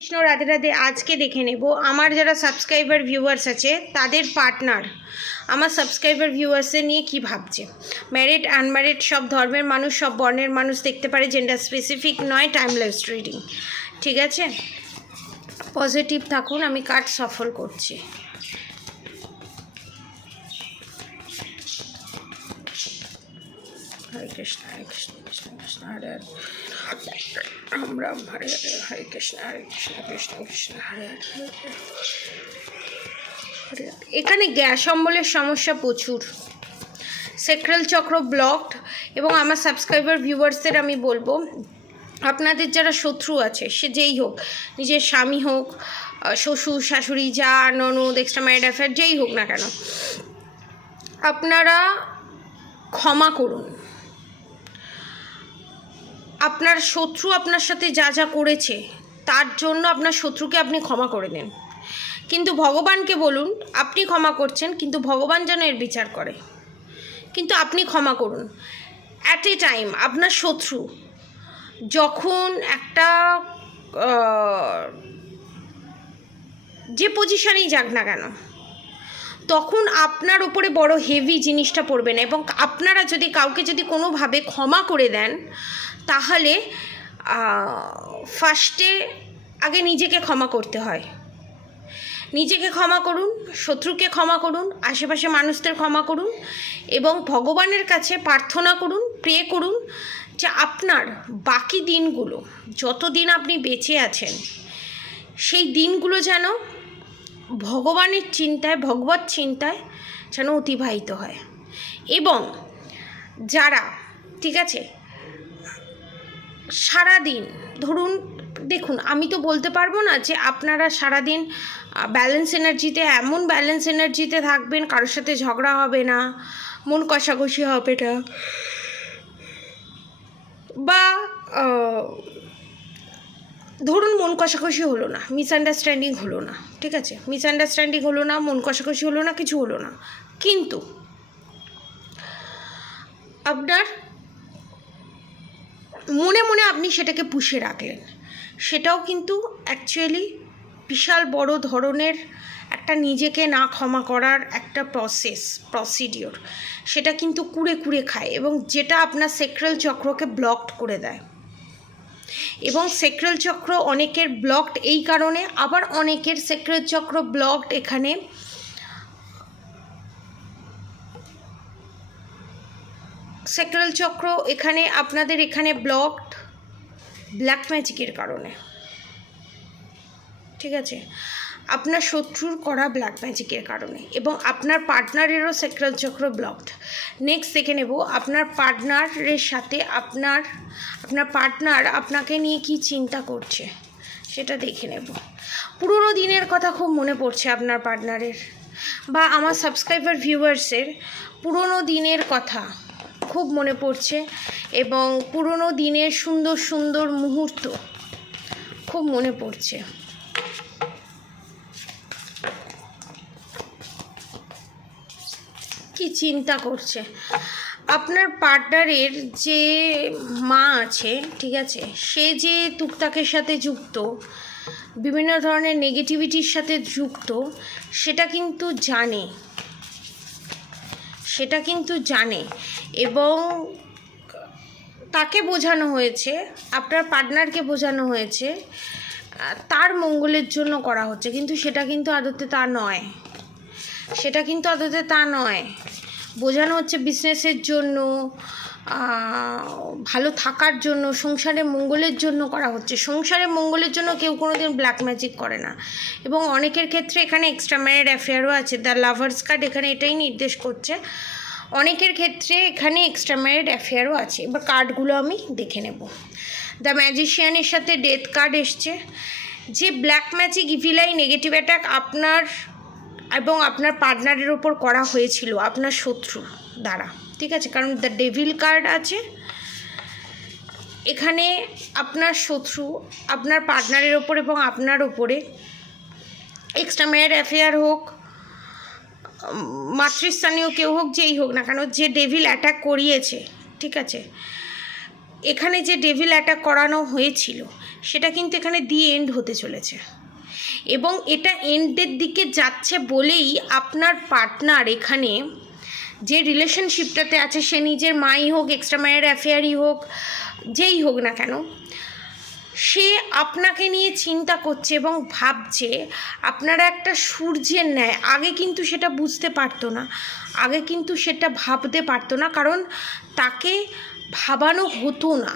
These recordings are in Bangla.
কৃষ্ণ রাধে রাধে। আজকে দেখে নেব আমার যারা সাবস্ক্রাইবার ভিউয়ার্স আছে তাদের পার্টনার আমার সাবস্ক্রাইবার ভিউয়ার্সের নিয়ে কি ভাবছে। ম্যারিড আনম্যারিড সব ধর্মের মানুষ, সব বর্ণের মানুষ দেখতে পারে, জেন্ডার স্পেসিফিক নয়, টাইমলেস রিডিং। ঠিক আছে, পজিটিভ থাকুন। আমি কার্ড সফল করছি। হরে কৃষ্ণ হরে কৃষ্ণ কৃষ্ণ কৃষ্ণ হরে হরে, রাম রাম হরে হরে, হরে কৃষ্ণ কৃষ্ণ কৃষ্ণ হরে হরে। এখানে গ্যাস অম্বলের সমস্যা প্রচুর, সেক্রাল চক্র ব্লকড। এবং আমার সাবস্ক্রাইবার ভিউয়ার্সদের আমি বলবো, আপনাদের যারা শত্রু আছে, সে যেই হোক, নিজের স্বামী হোক, শ্বশুর শাশুড়ি, যা ননদ, এক্সট্রা ম্যারিড অ্যাফেয়ার, যেই হোক না কেন, আপনারা ক্ষমা করুন। আপনার শত্রু আপনার সাথে যা যা করেছে তার জন্য আপনার শত্রুকে আপনি ক্ষমা করে দিন, কিন্তু ভগবানকে বলুন আপনি ক্ষমা করছেন, কিন্তু ভগবান যেন এর বিচার করে। কিন্তু আপনি ক্ষমা করুন। অ্যাট এ টাইম আপনার শত্রু যখন একটা যে পজিশনেই যাক না কেন, তখন আপনার উপরে বড় হেভি জিনিসটা পড়বে না। এবং আপনারা যদি কাউকে যদি কোনোভাবে ক্ষমা করে দেন, তাহলে ফার্স্টে আগে নিজেকে ক্ষমা করতে হয়। নিজেকে ক্ষমা করুন, শত্রুকে ক্ষমা করুন, আশেপাশে মানুষদের ক্ষমা করুন, এবং ভগবানের কাছে প্রার্থনা করুন, প্রে করুন যে আপনার বাকি দিনগুলো, যত দিন আপনি বেঁচে আছেন, সেই দিনগুলো যেন ভগবানের চিন্তায়, ভগবত চিন্তায় যেন অতিবাহিত হয়। এবং যারা, ঠিক আছে, সারাদিন ধরুন, দেখুন, আমি তো বলতে পারবো না যে আপনারা সারাদিন ব্যালেন্স এনার্জিতে, এমন ব্যালেন্স এনার্জিতে থাকবেন, কারোর সাথে ঝগড়া হবে না, মন কষাকষি হবে না, বা ধরুন মন কষাকষি হলো না, মিসআন্ডারস্ট্যান্ডিং হলো না, ঠিক আছে, মিসআন্ডারস্ট্যান্ডিং হলো না, মন কষাকষি হলো না, কিছু হলো না, কিন্তু আপনার মনে মনে আপনি সেটাকে পুষে রাখলেন, সেটাও কিন্তু অ্যাকচুয়ালি বিশাল বড় ধরনের একটা নিজেকে না ক্ষমা করার একটা প্রসিডিওর। সেটা কিন্তু কুড়ে কুড়ে খায়, এবং যেটা আপনার সেক্রাল চক্রকে ব্লকড করে দেয়। এবং সেক্রাল চক্র অনেকের ব্লকড এই কারণে, আবার অনেকের সেক্রাল চক্র ব্লকড এখানে সেক্রাল চক্র এখানে আপনাদের এখানে ব্লকড ব্ল্যাক ম্যাজিকের কারণে। ঠিক আছে, আপনার শত্রুর করা ব্ল্যাক ম্যাজিকের কারণে, এবং আপনার পার্টনারেরও সেক্রাল চক্র ব্লকড। নেক্সট দেখে নেব আপনার পার্টনারের সাথে আপনার পার্টনার আপনাকে নিয়ে কি চিন্তা করছে, সেটা দেখে নেব। পুরনো দিনের কথা খুব মনে পড়ছে আপনার পার্টনারের, বা আমার সাবস্ক্রাইবার ভিউয়ার্সের পুরনো দিনের কথা খুব মনে পড়ছে, এবং পুরনো দিনের সুন্দর সুন্দর মুহূর্ত খুব মনে পড়ছে। কি চিন্তা করছে আপনার পার্টনারের, যে মা আছে, ঠিক আছে, সে যে টুকটাকের সাথে যুক্ত, বিভিন্ন ধরনের নেগেটিভিটির সাথে যুক্ত, সেটা কিন্তু জানে, এবং তাকে বোঝানো হয়েছে, আপনার পার্টনারকে বোঝানো হয়েছে তার মঙ্গলের জন্য করা হচ্ছে, কিন্তু সেটা কিন্তু আদতে তা নয়। বোঝানো হচ্ছে বিজনেসের জন্য, ভালো থাকার জন্য, সংসারের মঙ্গলের জন্য করা হচ্ছে। সংসারের মঙ্গলের জন্য কেউ কোনোদিন ব্ল্যাক ম্যাজিক করে না। এবং অনেকের ক্ষেত্রে এখানে এক্সট্রা ম্যারিড অ্যাফেয়ারও আছে। দ্য লাভার্স কার্ড এখানে এটাই নির্দেশ করছে, অনেকের ক্ষেত্রে এখানে এক্সট্রা ম্যারিড অ্যাফেয়ারও আছে। এবার কার্ডগুলো আমি দেখে নেব। দ্য ম্যাজিশিয়ানের সাথে ডেথ কার্ড এসছে। যে black magic, evil I, negative attack আপনার এবং আপনার পার্টনারের ওপর করা হয়েছিল আপনার শত্রু দ্বারা, ঠিক আছে, কারণ দ্য ডেভিল কার্ড আছে এখানে। আপনার শত্রু আপনার পার্টনারের ওপর এবং আপনার ওপরে, এক্সট্রা ম্যারিড অ্যাফেয়ার হোক, মাতৃস্থানীয় কেউ হোক, যেই হোক না কেন, যে ডেভিল অ্যাটাক করিয়েছে, ঠিক আছে, এখানে যে ডেভিল অ্যাটাক করানো হয়েছিল সেটা কিন্তু এখানে দি এন্ড হতে চলেছে, এবং এটা এন্ডের দিকে যাচ্ছে বলেই আপনার পার্টনার এখানে যে রিলেশনশিপটাতে আছে, সে নিজের মাই হোক, এক্সট্রা ম্যারিড অ্যাফেয়ারই হোক, যেই হোক না কেন, সে আপনাকে নিয়ে চিন্তা করছে এবং ভাবছে আপনারা একটা সূর্যের ন্যায়। আগে কিন্তু সেটা বুঝতে পারতো না, আগে কিন্তু সেটা ভাবতে পারতো না, কারণ তাকে ভাবানো হতো না,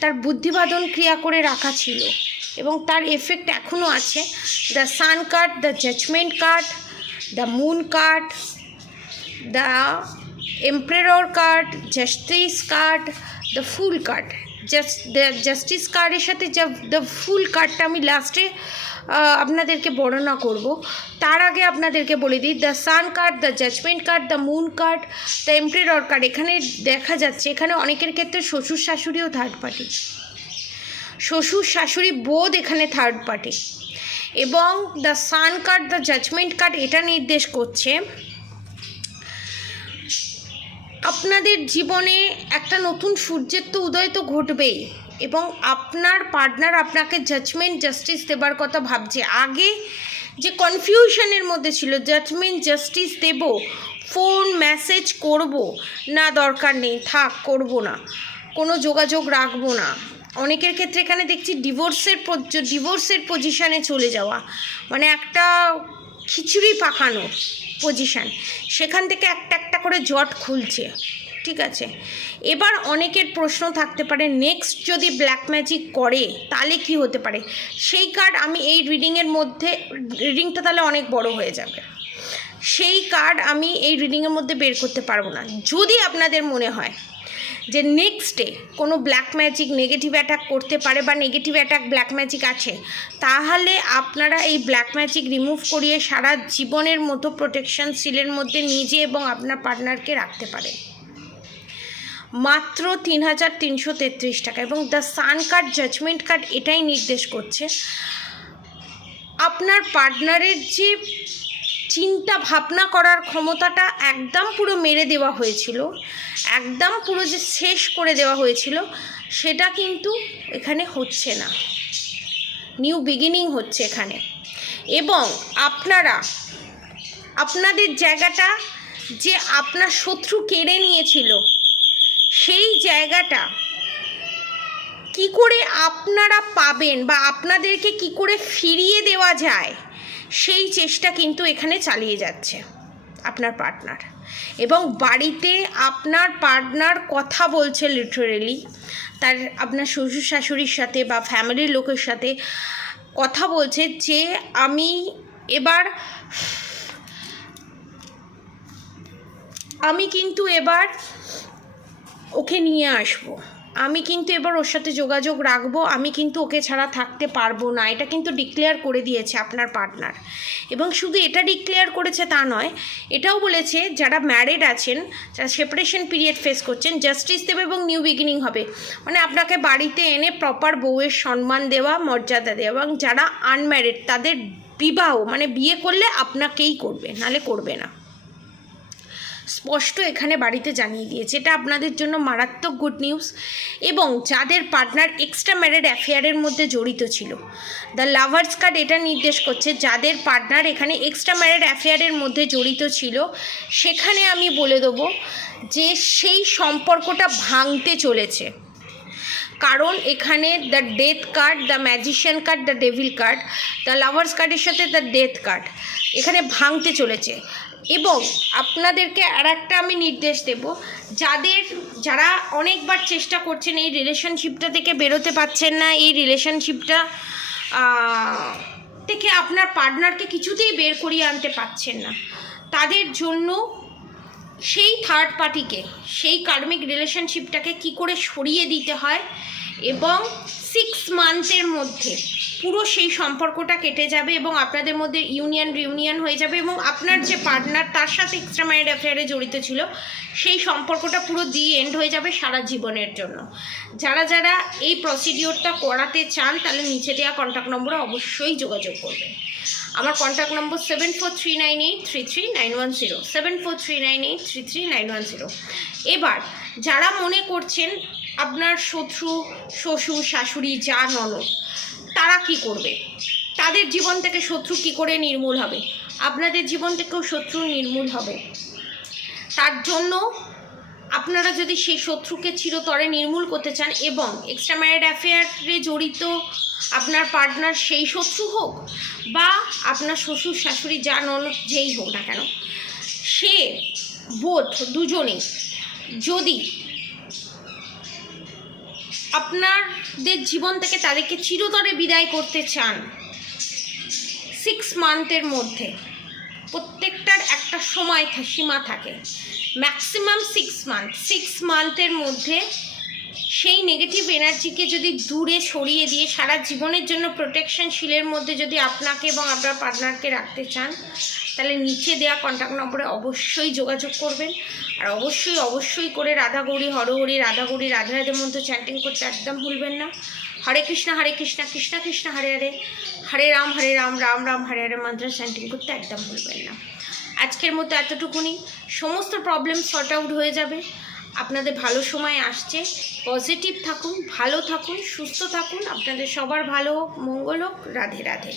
তার বুদ্ধিবাদন ক্রিয়া করে রাখা ছিল, এবং তার এফেক্ট এখনও আছে। The sun card, the judgement card, the moon card, the emperor card, justice card, the fool card. Justice কার্ডের সাথে দ্য ফুল কার্ডটা আমি লাস্টে আপনাদেরকে বর্ণনা করব। তার আগে আপনাদেরকে বলে দিই, the sun card, the judgement card, the moon card, the emperor card. এখানে দেখা যাচ্ছে এখানে অনেকের ক্ষেত্রে শ্বশুর শাশুড়িও থার্ড পার্টি, শ্বশুর শাশুড়ি বোধ এখানে থার্ড পার্টি। এবং the sun card, the judgement card এটা নির্দেশ করছে আপনাদের জীবনে একটা নতুন সূর্যের তো উদয় তো ঘটবেই, এবং আপনার পার্টনার আপনাকে জাজমেন্ট জাস্টিস দেবার কথা ভাবছে। আগে যে কনফিউশনের মধ্যে ছিল, জাজমেন্ট জাস্টিস দেব, ফোন মেসেজ করব না, দরকার নেই, থাক, করব না, কোনো যোগাযোগ রাখবো না। অনেকের ক্ষেত্রে এখানে দেখছি ডিভোর্সের পজিশানে চলে যাওয়া, মানে একটা খিচুড়ি পাকানো পজিশান, সেখান থেকে একটা একটা করে জট খুলছে। ঠিক আছে, এবার অনেকের প্রশ্ন থাকতে পারে নেক্সট যদি ব্ল্যাক ম্যাজিক করে তাহলে কি হতে পারে। সেই কার্ড আমি এই রিডিংয়ের মধ্যে, রিডিংটা তাহলে অনেক বড় হয়ে যাবে, সেই কার্ড আমি এই রিডিংয়ের মধ্যে বের করতে পারবো না। যদি আপনাদের মনে হয় যে নেক্সটে কোনো ব্ল্যাক ম্যাজিক নেগেটিভ অ্যাটাক করতে পারে বা নেগেটিভ অ্যাটাক ব্ল্যাক ম্যাজিক আছে, তাহলে আপনারা এই ব্ল্যাক ম্যাজিক রিমুভ করিয়ে সারা জীবনের মতো প্রোটেকশন সিলের মধ্যে নিজে এবং আপনার পার্টনারকে রাখতে পারেন মাত্র ৩,৩33 টাকা। এবং the sun card, judgement card এটাই নির্দেশ করছে আপনার পার্টনারের যে চিন্তা ভাবনা করার ক্ষমতাটা একদম পুরো মেরে দেওয়া হয়েছিল, একদম পুরো যে শেষ করে দেওয়া হয়েছিল, সেটা কিন্তু এখানে হচ্ছে না, নিউ বিগিনিং হচ্ছে এখানে। এবং আপনারা আপনাদের জায়গাটা যে আপনার শত্রু কেড়ে নিয়েছিল, সেই জায়গাটা কি করে আপনারা পাবেন বা আপনাদেরকে কি করে ফিরিয়ে দেওয়া যায়, সেই চেষ্টা কিন্তু এখানে চালিয়ে যাচ্ছে আপনার পার্টনার। এবং বাড়িতে আপনার পার্টনার কথা বলছে লিটারেলি, তার আপনার শ্বশুর শাশুড়ির সাথে বা ফ্যামিলির লোকের সাথে কথা বলছে যে আমি কিন্তু এবার ওকে নিয়ে আসবো, আমি কিন্তু এবার ওর সাথে যোগাযোগ রাখবো, আমি কিন্তু ওকে ছাড়া থাকতে পারবো না, এটা কিন্তু ডিক্লেয়ার করে দিয়েছে আপনার পার্টনার। এবং শুধু এটা ডিক্লেয়ার করেছে তা নয়, এটাও বলেছে যারা ম্যারিড আছেন, যারা সেপারেশন পিরিয়ড ফেস করছেন, জাস্টিস দেবে এবং নিউ বিগিনিং হবে, মানে আপনাকে বাড়িতে এনে প্রপার বউয়ের সম্মান দেওয়া, মর্যাদা দেওয়া। এবং যারা আনম্যারিড তাদের বিবাহ, মানে বিয়ে করলে আপনাকেই করবে, নালে করবে না, স্পষ্ট এখানে বাড়িতে জানিয়ে দিয়েছে। এটা আপনাদের জন্য মারাত্মক গুড নিউজ। এবং যাদের পার্টনার এক্সট্রা ম্যারিড অ্যাফেয়ারের মধ্যে জড়িত ছিল, দ্য লাভার্স কার্ড এটা নির্দেশ করছে যাদের পার্টনার এখানে এক্সট্রা ম্যারিড অ্যাফেয়ারের মধ্যে জড়িত ছিল, সেখানে আমি বলে দেবো যে সেই সম্পর্কটা ভাঙতে চলেছে। কারণ এখানে the death card, the magician card, the devil card, the lovers কার্ডের সাথে দ্য ডেথ কার্ড এখানে ভাঙতে চলেছে। এবং আপনাদেরকে আর একটা আমি নির্দেশ দেব, যারা অনেকবার চেষ্টা করছেন এই রিলেশনশিপটা থেকে বেরোতে পারছেন না, এই রিলেশনশিপটা থেকে আপনার পার্টনারকে কিছুতেই বের করিয়ে আনতে পারছেন না, তাদের জন্য সেই থার্ড পার্টিকে, সেই কার্মিক রিলেশনশিপটাকে কি করে সরিয়ে দিতে হয়, এবং 6 মান্থের মধ্যে পুরো সেই সম্পর্কটা কেটে যাবে এবং আপনাদের মধ্যে রিউনিয়ন হয়ে যাবে। এবং আপনার যে পার্টনার তার সাথে এক্সট্রা ম্যারিড অ্যাফেয়ারে জড়িত ছিল, সেই সম্পর্কটা পুরো এন্ড হয়ে যাবে সারা জীবনের জন্য। যারা এই প্রসিডিওরটা করাতে চান, তাহলে নিচে দেওয়া কন্ট্যাক্ট নম্বরে অবশ্যই যোগাযোগ করবেন। আমার কন্ট্যাক্ট নম্বর 7439833910, 7439833910। এবার যারা মনে করছেন আপনার শত্রু শ্বশুর শাশুড়ি যা ননদ, তারা কি করবে, তাদের জীবন থেকে শত্রু কি করে নির্মূল হবে, আপনাদের জীবন থেকেও শত্রু নির্মূল হবে। তার জন্য আপনারা যদি সেই শত্রুকে চিরতরে নির্মূল করতে চান এবং এক্সট্রা ম্যারিড অ্যাফেয়ারে জড়িত আপনার পার্টনার সেই শত্রু হোক বা আপনার শ্বশুর শাশুড়ি যা ননদ যেই হোক না কেন, সে বোধ দুজনেই যদি আপনাদের জীবন থেকে তাদেরকে চিরতরে বিদায় করতে চান 6 মান্থের মধ্যে, প্রত্যেকটার একটা সময় সীমা থাকে, ম্যাক্সিমাম 6 মান্থের মধ্যে সেই নেগেটিভ এনার্জিকে যদি দূরে সরিয়ে দিয়ে সারা জীবনের জন্য প্রোটেকশন শিলের মধ্যে যদি আপনাকে এবং আপনার পার্টনারকে রাখতে চান, তাহলে নিচে দেওয়া কন্ট্যাক্ট নম্বরে অবশ্যই যোগাযোগ করবেন। আর অবশ্যই করে রাধা গৌরী হরহরি রাধা গৌরী রাধা রাধে মন্ত্র চ্যান্টিং করতে একদম ভুলবেন না। হরে কৃষ্ণ কৃষ্ণ কৃষ্ণ হরে হরে, হরে রাম রাম রাম হরে হরে মন্ত্র চ্যান্টিং করতে একদম ভুলবেন না। আজকের মতো এতটুকুনি, সমস্ত প্রবলেম সর্ট আউট হয়ে যাবে। আপনাদের ভালো সময় আসছে, পজিটিভ থাকুন, ভালো থাকুন, সুস্থ থাকুন, আপনাদের সবার ভালো হোক, মঙ্গল হোক। রাধে রাধে।